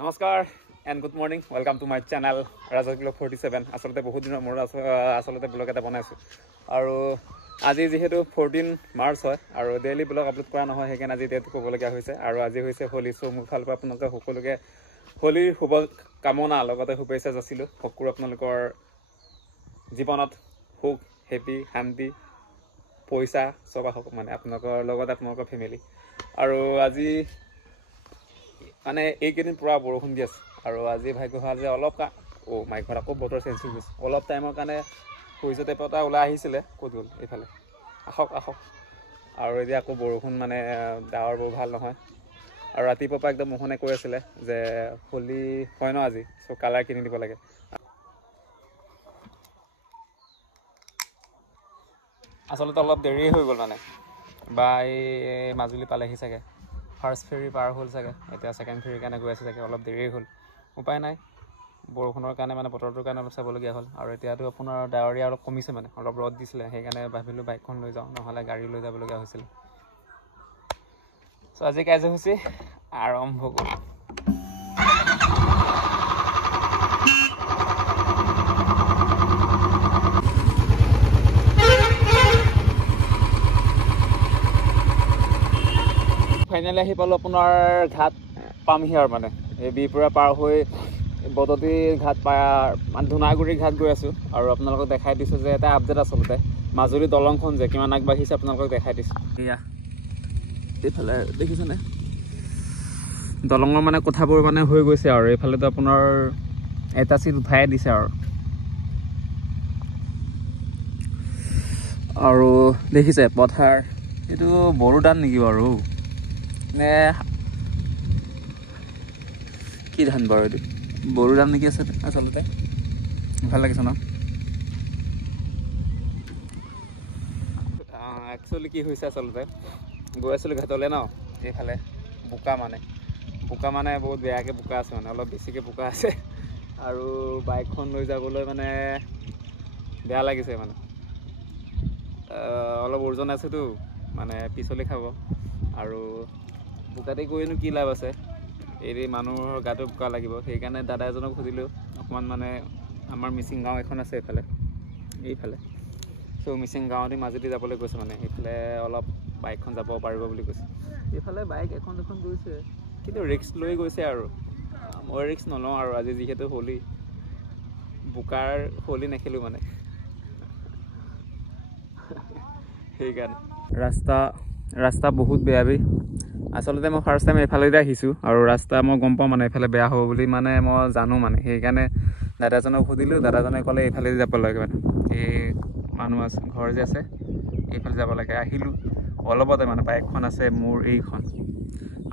নমস্কাৰ and good morning welcome to my channel Raja blog 47 আচলতে বহুত দিনৰ মূৰত আচলতে ব্লগ এটা বনাইছোঁ আৰু আজি যিহেতু 14 মাৰ্চ হয় আৰু ডেইলি ব্লগ আপলোড কৰা নহয় সেইকাৰণে আজি ডেটটো ক'বলগীয়া হৈছে আৰু আজি হৈছে হোলী চ' মোৰ ফালৰ পৰা আপোনালোকে সকলোকে হোলীৰ শুভ কামনা লগতে শুভেচ্ছা যাচিলোঁ সকলো আপোনালোকৰ জীৱনত সুখ হেপী শান্তি পইচা চব আহক মানে আপোনালোকৰ লগত আপোনালোকৰ ফেমিলি আৰু আজি মানে এইকেইদিন পুৰা বৰষুণ দি আছে আৰু আজি ভাগ্য ভাল যে অলপ মাই গড আকৌ বতৰ চেঞ্জ হৈ গৈছে অলপ টাইমৰ কাৰণে সূৰ্য দেৱতা ওলাই আহিছিলে ক'ত গ'ল এইফালে আহক আৰু এতিয়া আকৌ বৰষুণ মানে ডাৱৰ বৰ ভাল নহয় আৰু ৰাতিপুৱাৰ পৰা একদম মোহনে কৈ আছিলে যে হোলী হয় ন আজি চ' কালাৰ কিনি দিব লাগে আচলতে অলপ দেৰি হৈ গ'ল মানে বা এই মাজুলী পালেহি চাগে ফাৰ্ষ্ট ফেৰী পাৰ হ'ল চাগে এতিয়া ছেকেণ্ড ফেৰীৰ কাৰণে গৈ আছে চাগে অলপ দেৰি হ'ল উপায় নাই বৰষুণৰ কাৰণে মানে বতৰটোৰ কাৰণে অলপ চাবলগীয়া হ'ল আৰু এতিয়াতো আপোনাৰ ডাৱৰীয়া অলপ কমিছে মানে অলপ ৰ'দ দিছিলে সেইকাৰণে ভাবিলোঁ বাইকখন লৈ যাওঁ নহ'লে গাড়ী লৈ যাবলগীয়া হৈছিল চ' আজি কাৰ্যসূচী আৰম্ভ কৰোঁ ফাইনেলি আহি পালোঁ আপোনাৰ ঘাট পামহি আৰু মানে এই বিৰপুৰা পাৰ হৈ বদতি ঘাট মানে ধুনাগুৰি ঘাট গৈ আছোঁ আৰু আপোনালোকক দেখাই দিছোঁ যে এটা আপডেট আচলতে মাজুলী দলংখন যে কিমান আগবাঢ়িছে আপোনালোকক দেখাই দিছোঁ এয়া এইফালে দেখিছেনে দলঙৰ মানে কথাবোৰ মানে হৈ গৈছে আৰু এইফালেতো আপোনাৰ এটা চিট উঠাই দিছে আৰু দেখিছে পথাৰ এইটো বড়োধান নেকি বাৰু নে কি ধান বাৰু এইটো বড়ো ধান নেকি আছে আচলতে ভাল লাগিছে ন একচুৱেলি কি হৈছে আচলতে গৈ আছিলোঁ ঘাটলৈ ন এইফালে বোকা মানে বহুত বেয়াকৈ বোকা আছে মানে অলপ বেছিকৈ বোকা আছে আৰু বাইকখন লৈ যাবলৈ মানে বেয়া লাগিছে মানে অলপ ওজন আছেতো মানে পিছলি খাব আৰু বোকাতে গৈনো কি লাভ আছে এই মানুহৰ গাটো বোকা লাগিব সেইকাৰণে দাদা এজনক সুধিলোঁ অকণমান মানে আমাৰ মিচিং গাঁও এখন আছে এইফালে চ' মিচিং গাঁৱতে মাজুলী যাবলৈ গৈছে মানে সেইফালে অলপ বাইকখন যাব পাৰিব বুলি কৈছে এইফালে বাইক এখন দুখন গৈছে কিন্তু ৰিক্স লৈ গৈছে আৰু মই ৰিক্স নলওঁ আৰু আজি যিহেতু হোলী বোকাৰ হোলী নেখেলোঁ মানে সেইকাৰণে ৰাস্তা বহুত বেয়া আচলতে মই ফাৰ্ষ্ট টাইম এইফালেদি আহিছোঁ আৰু ৰাস্তা মই গম পাওঁ মানে এইফালে বেয়া হ'ব বুলি মানে মই জানো মানে সেইকাৰণে দাদাজনক সুধিলোঁ দাদাজনে ক'লে এইফালেদি যাব লাগে মানে এই মানুহ আছে ঘৰ যে আছে এইফালে যাব লাগে আহিলোঁ অলপতে মানে বাইকখন আছে মোৰ এইখন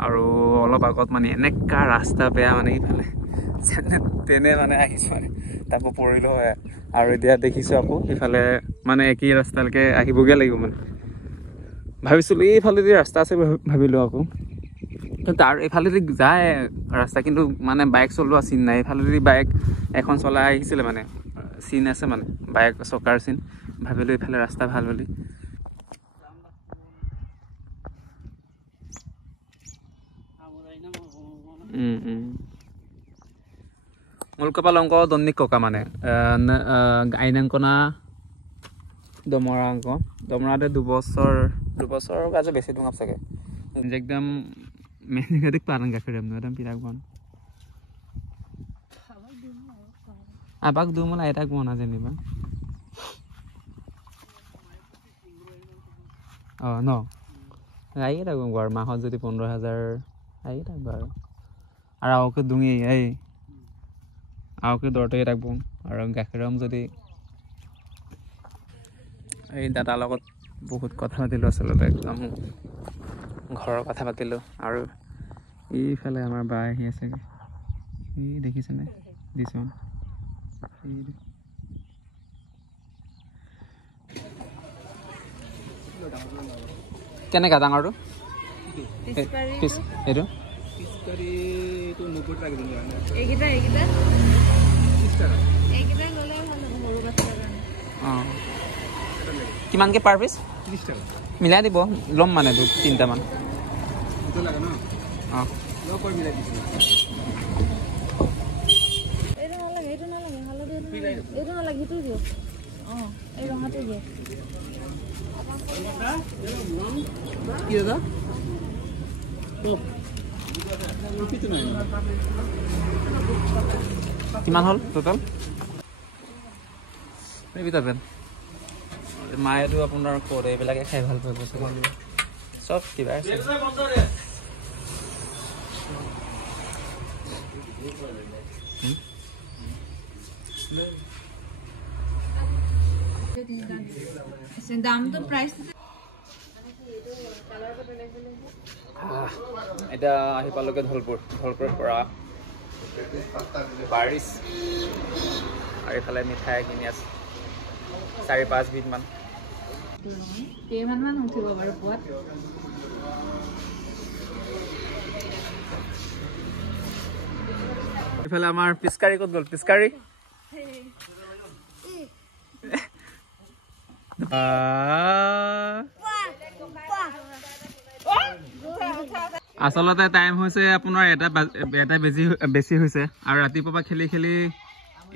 আৰু অলপ আগত মানে এনেকুৱা ৰাস্তা বেয়া মানে এইফালে তেনে মানে আহিছোঁ মানে তাকো পৰিলোঁ হয় আৰু এতিয়া দেখিছোঁ আকৌ এইফালে মানে একেই ৰাস্তালৈকে আহিবগৈ লাগিব মানে ভাবিছিলোঁ এইফালেদি ৰাস্তা আছে ভাবিলোঁ আকৌ কিন্তু তাৰ এইফালেদি যায় ৰাস্তা কিন্তু মানে বাইক চলোৱা চিন নাই এইফালেদি বাইক এখন চলাই আহিছিলে মানে চিন আছে মানে বাইক চকাৰ চিন ভাবিলোঁ এইফালে ৰাস্তা ভাল বুলি mulkapalongko donnik koka মানে আইনাংকনা দমৰাতে দুবছৰ কাজে বেছি দঙাপ চাগে একদম মেঘাদিক পালন গাখীৰ একদম পিৰাক বন আবাক দুমলা এটাক বনা যেনিবা ন আহিয়ে থাকোঁ আৰু মাহত যদি 15,000 আহিয়ে থাকোঁ আৰু আওকে দুঙি আওকে দৰটাই থাকোঁ আৰু গাখীৰম যদি এই দাদাৰ লগত বহুত কথা পাতিলোঁ আচলতে একদম ঘৰৰ কথা পাতিলোঁ আৰু এইফালে আমাৰ বা আহি আছেগৈ এই দেখিছেনে দিছোঁ কেনেকুৱা ডাঙৰটো এইটো কিমানকৈ পাৰ পিচ মিলাই দিব ল'ম মানে 2-3টামান অঁ সেইটো দিয়ক এই ৰঙাটো দিয়ক কি দাদা কিমান হ'ল টোটেল পেন মায়েতো আপোনাৰ কৰে এইবিলাকে খাই ভাল পাব চব কিবা আছে দামটো প্ৰাইস এটা আহি পালোগে ধলপুৰৰ পৰা বাৰিছ আৰু এইফালে মিঠাই কিনি আছে 4-5 বিধমান কেইমান উঠিব বাৰু পোৱাত এইফালে আমাৰ পিচকাৰী ক'ত গ'ল পিচকাৰী আচলতে টাইম হৈছে আপোনাৰ এটা বেছি হৈছে আৰু ৰাতিপুৱা খেলি খেলি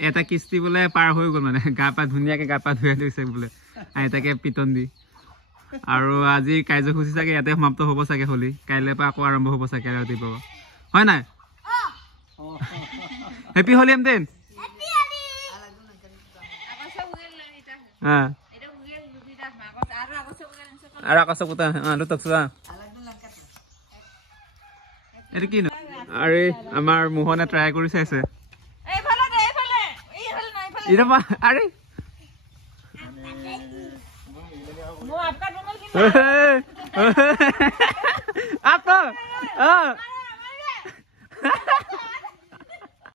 এটা কিস্তি বোলে পাৰ হৈ গ'ল মানে গা পা ধুনীয়াকে গা পা ধুই লৈছে বোলে আইতাকে পিটন দি আৰু আজি কাৰ্যসূচী চাগে ইয়াতে সমাপ্ত হ'ব চাগে হলি কাইলৈ পৰা আকৌ আৰম্ভ হ'ব চাগে ৰাতিপুৱা হয় নাই হেপী হলি এমতেন আৰু আকাশ পুতা লুটকছা এইটো কি আৰে আমাৰ মোহনে ট্ৰাই কৰি চাইছে আৰে आप